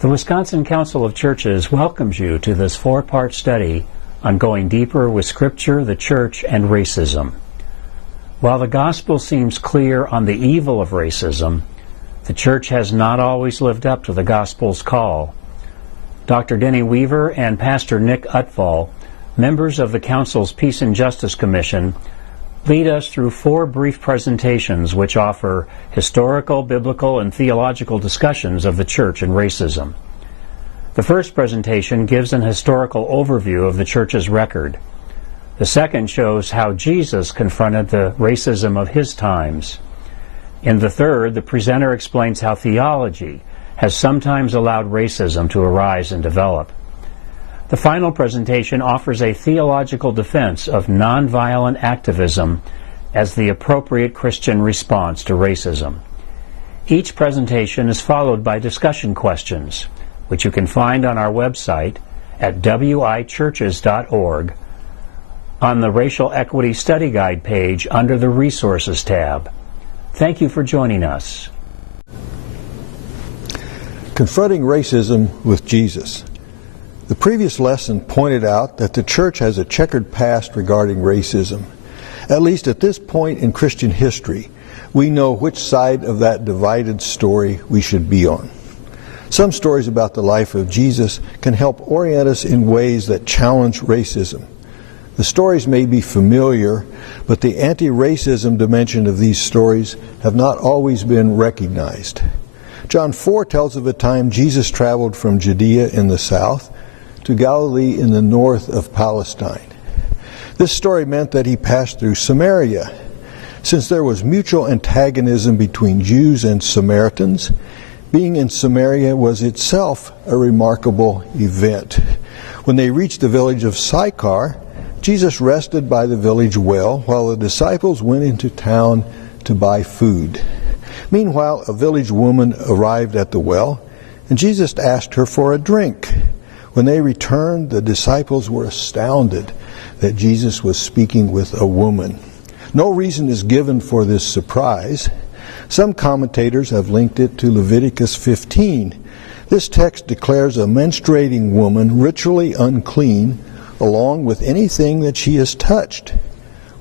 The Wisconsin Council of Churches welcomes you to this four-part study on going deeper with Scripture, the Church, and racism. While the gospel seems clear on the evil of racism, the Church has not always lived up to the gospel's call. Dr. Denny Weaver and Pastor Nick Utval, members of the Council's Peace and Justice Commission, lead us through four brief presentations which offer historical, biblical, and theological discussions of the Church and racism. The first presentation gives an historical overview of the Church's record. The second shows how Jesus confronted the racism of his times. In the third, the presenter explains how theology has sometimes allowed racism to arise and develop. The final presentation offers a theological defense of nonviolent activism as the appropriate Christian response to racism. Each presentation is followed by discussion questions, which you can find on our website at wichurches.org on the Racial Equity Study Guide page under the Resources tab. Thank you for joining us. Confronting racism with Jesus. The previous lesson pointed out that the Church has a checkered past regarding racism. At least at this point in Christian history, we know which side of that divided story we should be on. Some stories about the life of Jesus can help orient us in ways that challenge racism. The stories may be familiar, but the anti-racism dimension of these stories have not always been recognized. John 4 tells of a time Jesus traveled from Judea in the south to Galilee in the north of Palestine. This story meant that he passed through Samaria. Since there was mutual antagonism between Jews and Samaritans, being in Samaria was itself a remarkable event. When they reached the village of Sychar, Jesus rested by the village well while the disciples went into town to buy food. Meanwhile, a village woman arrived at the well, and Jesus asked her for a drink. When they returned, the disciples were astounded that Jesus was speaking with a woman. No reason is given for this surprise. Some commentators have linked it to Leviticus 15. This text declares a menstruating woman ritually unclean along with anything that she has touched,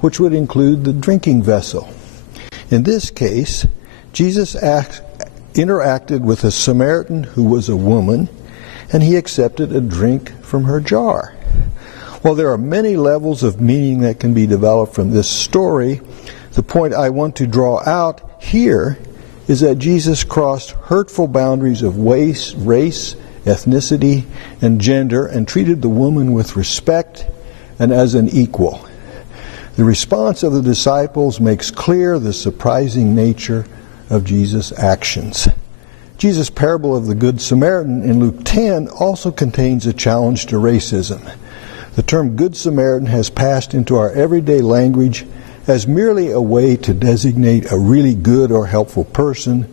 which would include the drinking vessel. In this case, Jesus interacted with a Samaritan who was a woman, and he accepted a drink from her jar. While there are many levels of meaning that can be developed from this story, the point I want to draw out here is that Jesus crossed hurtful boundaries of race, ethnicity, and gender and treated the woman with respect and as an equal. The response of the disciples makes clear the surprising nature of Jesus' actions. Jesus' parable of the Good Samaritan in Luke 10 also contains a challenge to racism. The term Good Samaritan has passed into our everyday language as merely a way to designate a really good or helpful person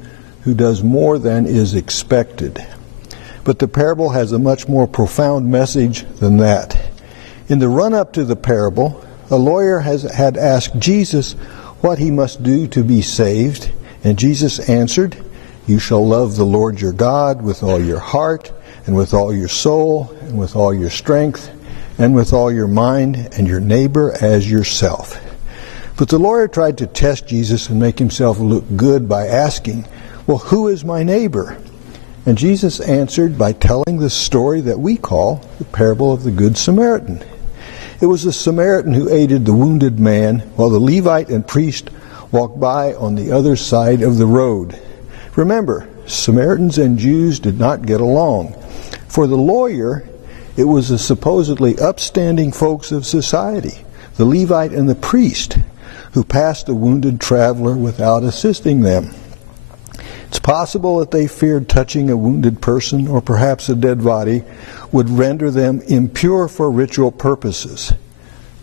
who does more than is expected. But the parable has a much more profound message than that. In the run-up to the parable, a lawyer had asked Jesus what he must do to be saved, and Jesus answered, "You shall love the Lord your God with all your heart, and with all your soul, and with all your strength, and with all your mind, and your neighbor as yourself." But the lawyer tried to test Jesus and make himself look good by asking, "Well, who is my neighbor?" And Jesus answered by telling the story that we call the parable of the Good Samaritan. It was the Samaritan who aided the wounded man while the Levite and priest walked by on the other side of the road. Remember, Samaritans and Jews did not get along. For the lawyer, it was the supposedly upstanding folks of society, the Levite and the priest, who passed the wounded traveler without assisting them. It's possible that they feared touching a wounded person or perhaps a dead body would render them impure for ritual purposes.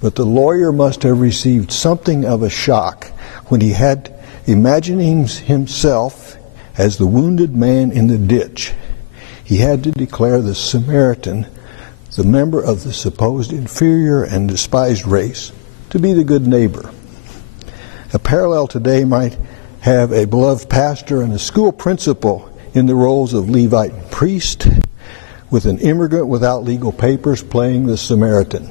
But the lawyer must have received something of a shock when he had imagining himself as the wounded man in the ditch. He had to declare the Samaritan, the member of the supposed inferior and despised race, to be the good neighbor. A parallel today might have a beloved pastor and a school principal in the roles of Levite and priest, with an immigrant without legal papers playing the Samaritan.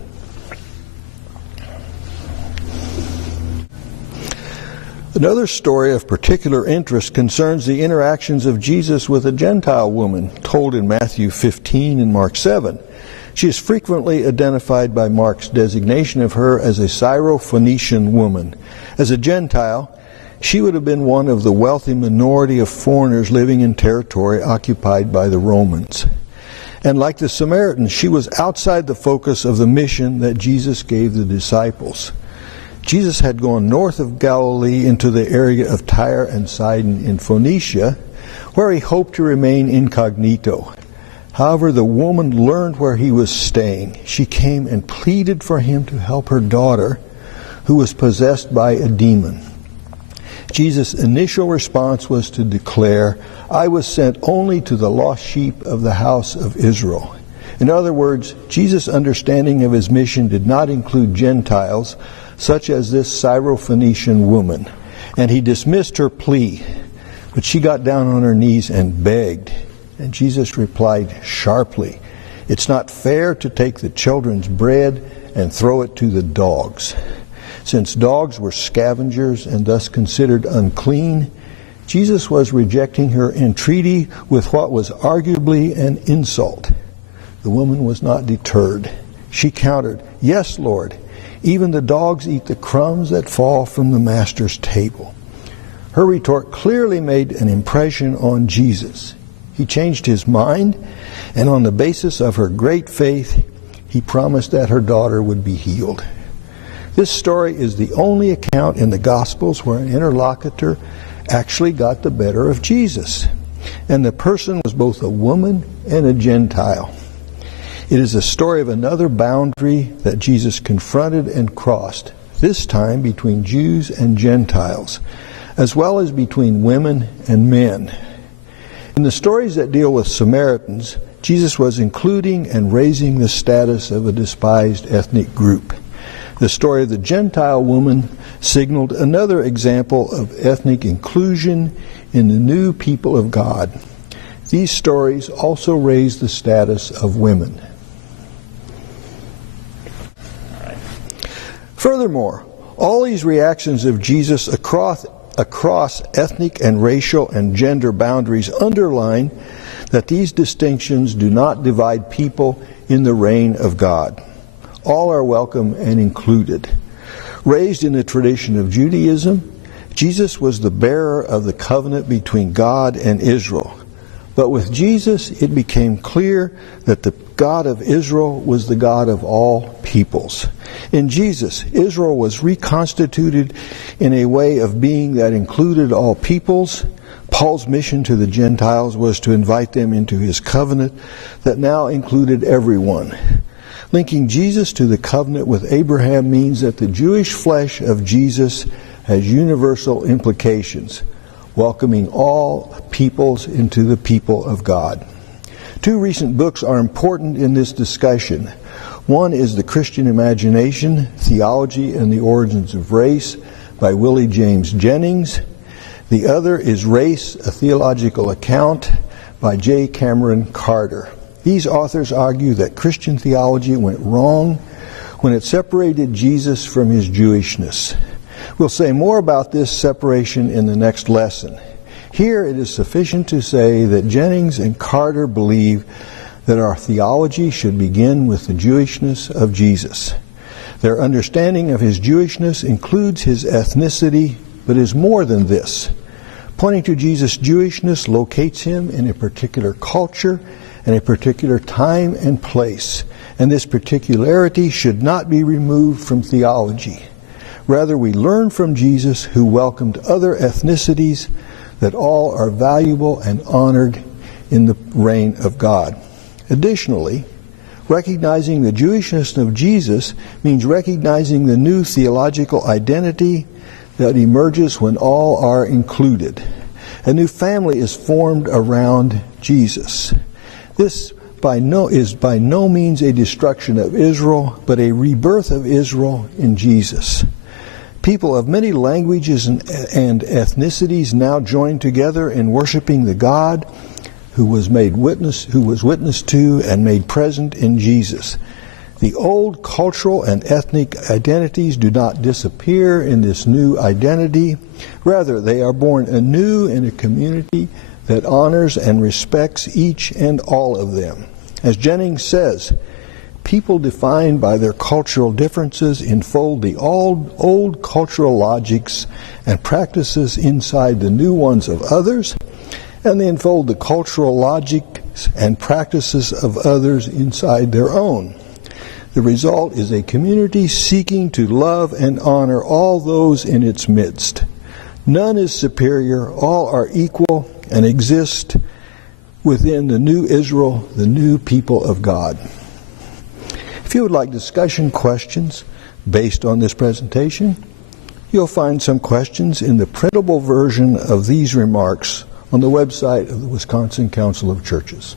Another story of particular interest concerns the interactions of Jesus with a Gentile woman, told in Matthew 15 and Mark 7. She is frequently identified by Mark's designation of her as a Syro-Phoenician woman. As a Gentile, she would have been one of the wealthy minority of foreigners living in territory occupied by the Romans. And like the Samaritans, she was outside the focus of the mission that Jesus gave the disciples. Jesus had gone north of Galilee into the area of Tyre and Sidon in Phoenicia, where he hoped to remain incognito. However, the woman learned where he was staying. She came and pleaded for him to help her daughter, who was possessed by a demon. Jesus' initial response was to declare, "I was sent only to the lost sheep of the house of Israel." In other words, Jesus' understanding of his mission did not include Gentiles, such as this Syro-Phoenician woman, and he dismissed her plea. But she got down on her knees and begged, and Jesus replied sharply, "It's not fair to take the children's bread and throw it to the dogs." Since dogs were scavengers and thus considered unclean, Jesus was rejecting her entreaty with what was arguably an insult. The woman was not deterred. She countered, "Yes, Lord, even the dogs eat the crumbs that fall from the master's table." Her retort clearly made an impression on Jesus. He changed his mind, and on the basis of her great faith, he promised that her daughter would be healed. This story is the only account in the Gospels where an interlocutor actually got the better of Jesus, and the person was both a woman and a Gentile. It is a story of another boundary that Jesus confronted and crossed, this time between Jews and Gentiles, as well as between women and men. In the stories that deal with Samaritans, Jesus was including and raising the status of a despised ethnic group. The story of the Gentile woman signaled another example of ethnic inclusion in the new people of God. These stories also raise the status of women. Furthermore, all these reactions of Jesus across ethnic and racial and gender boundaries underline that these distinctions do not divide people in the reign of God. All are welcome and included. Raised in the tradition of Judaism, Jesus was the bearer of the covenant between God and Israel. But with Jesus, it became clear that the God of Israel was the God of all peoples. In Jesus, Israel was reconstituted in a way of being that included all peoples. Paul's mission to the Gentiles was to invite them into his covenant that now included everyone. Linking Jesus to the covenant with Abraham means that the Jewish flesh of Jesus has universal implications, welcoming all peoples into the people of God. Two recent books are important in this discussion. One is The Christian Imagination, Theology and the Origins of Race by Willie James Jennings. The other is Race, a Theological Account by J. Cameron Carter. These authors argue that Christian theology went wrong when it separated Jesus from his Jewishness. We'll say more about this separation in the next lesson. Here it is sufficient to say that Jennings and Carter believe that our theology should begin with the Jewishness of Jesus. Their understanding of his Jewishness includes his ethnicity, but is more than this. Pointing to Jesus' Jewishness locates him in a particular culture and a particular time and place, and this particularity should not be removed from theology. Rather, we learn from Jesus, who welcomed other ethnicities, that all are valuable and honored in the reign of God. Additionally, recognizing the Jewishness of Jesus means recognizing the new theological identity that emerges when all are included. A new family is formed around Jesus. This is by no means a destruction of Israel, but a rebirth of Israel in Jesus. People of many languages and ethnicities now join together in worshiping the God who was witnessed to and made present in Jesus. The old cultural and ethnic identities do not disappear in this new identity. Rather, they are born anew in a community that honors and respects each and all of them. As Jennings says, people defined by their cultural differences enfold the old cultural logics and practices inside the new ones of others, and they enfold the cultural logics and practices of others inside their own. The result is a community seeking to love and honor all those in its midst. None is superior, all are equal and exist within the new Israel, the new people of God. If you would like discussion questions based on this presentation, you'll find some questions in the printable version of these remarks on the website of the Wisconsin Council of Churches.